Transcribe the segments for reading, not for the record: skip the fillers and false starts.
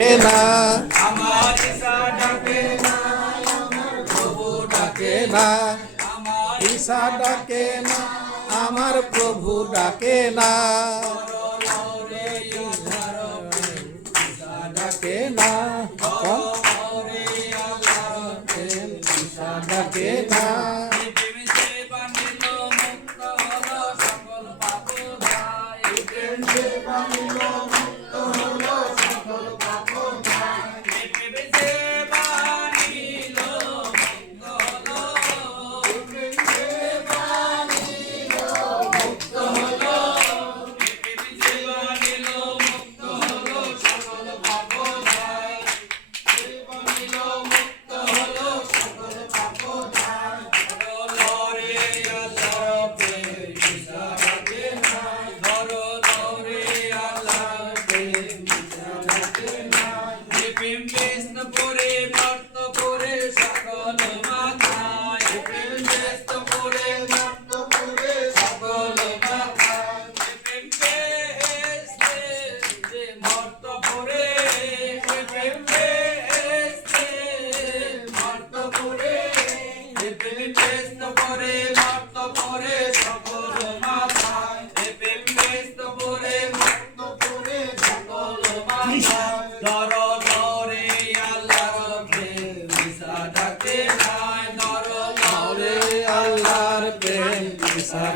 না আমার ঈশা ডাকে না, আমার প্রভু ডাকে না, আমার ঈশা ডাকে না, আমার প্রভু ডাকে না, ডাকে না, ঈশা ডাকে না।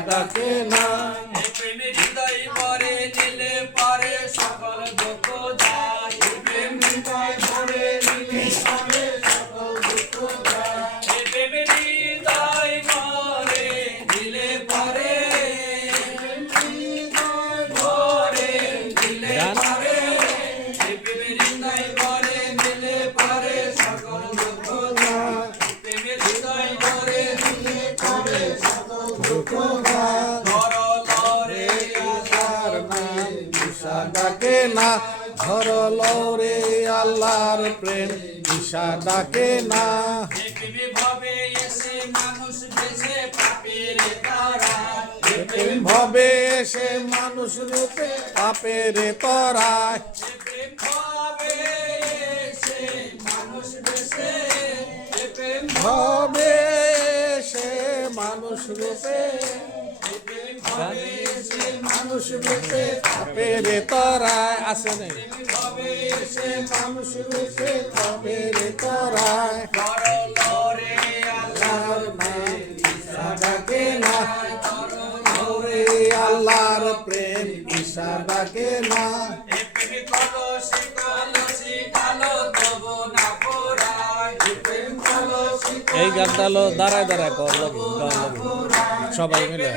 ডাকে না হৃদয় ভরে নিলে পারে সকল দুঃখ যায়, হৃদয় ভরে নিলে পারে সকল দুঃখ যায়, হৃদয় ভরে নিলে পারে, হৃদয় ভরে নিলে পারে, হৃদয় ভরে নিলে পারে সকল দুঃখ যায়, হৃদয় ভরে নিলে পারে সকল দুঃখ ডাকে না, ধরল রে আল্লাহর প্রেম ঈশা ডাকে না। ভাবে এসে মানুষ বেশে পাপের তরায়, ভাবে এসে মানুষ রূপে পাপের তরায়, ভাবে এসে মানুষ বেশে, ভাবে এসে মানুষ রূপে, মানুষ রূপে পাপের তরায় আসে নেই, ভাবে এসে মানুষ রূপে পাপের তরায়, আল্লাহর নাম ঈশা ডাকে না, আল্লাহর প্রেম ঈশা ডাকে না। এই গানটা হলো দাঁড়ায় দাঁড়ায় কর সবাই মিলে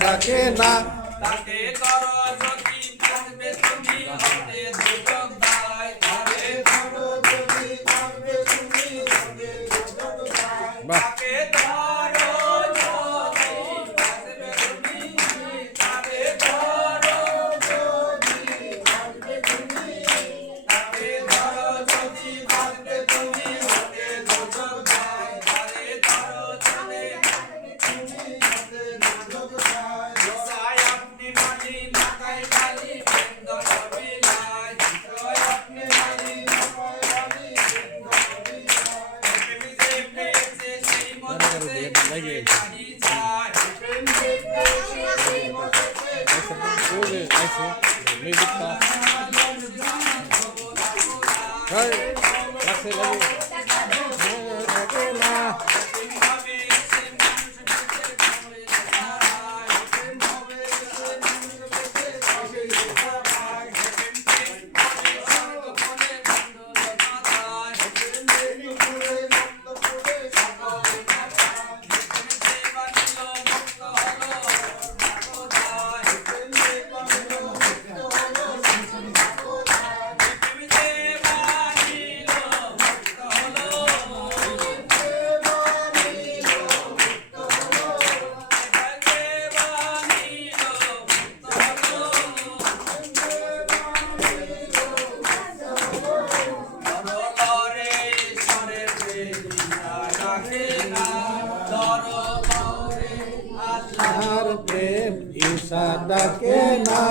ডাকে না তাকে করো যদি থাকবে তুমি হতে দুঃখ দায় বাহ তাকে ধরো যদি বাঁচবে তুমি, তাকে ধরো যদি বাঁচবে তুমি, তাকে ধরো যদি বাঁচবে তুমি, হতে দুর্যোগ যায়, তারে ধরো যদি বাঁচবে তুমি, হতে দুর্যোগ যায়। জয় আপনি মালি মাথায় বালি বৃন্দ সবিলাই, জয় আপনি মালি মাথায় বালি বৃন্দ সবিলাই। প্রেম যে পেয়েছে সেই মতেতে ঘুরে নাহি যায়, প্রেম যে পেয়েছে সেই মতেতে ঘুরে মিউজিকটা হয় রাখছে লাগি থাকে না ভাবে সে মানুষ বেঁচে ঘুরে দাঁড়ায়, প্রেম ভাবে সে মানুষ বেঁচে ঘুরে দাঁড়ায়। প্রেম প্রেম ভাবে স্বর্গ বলে মন্ডল মাথায়, প্রেম প্রেম বলে মন্দ বলে সকল মাথায়। প্রেম যে বানিল মুক্ত হলো থাকো যায়, প্রেম যে বানিল মুক্ত হলো থাকো যায়। প্রেম যে বানিল মুক্ত হলো, প্রেম যে বানিল মুক্ত হলো, প্রেম যে বানিল মুক্ত হলো, প্রেম যে বানিল মুক্ত হলো। ধরো ঈশ্বরের প্রেমিকা ডাকে না, ধরো আল্লাহ আর প্রেম ঈশা ডাকে না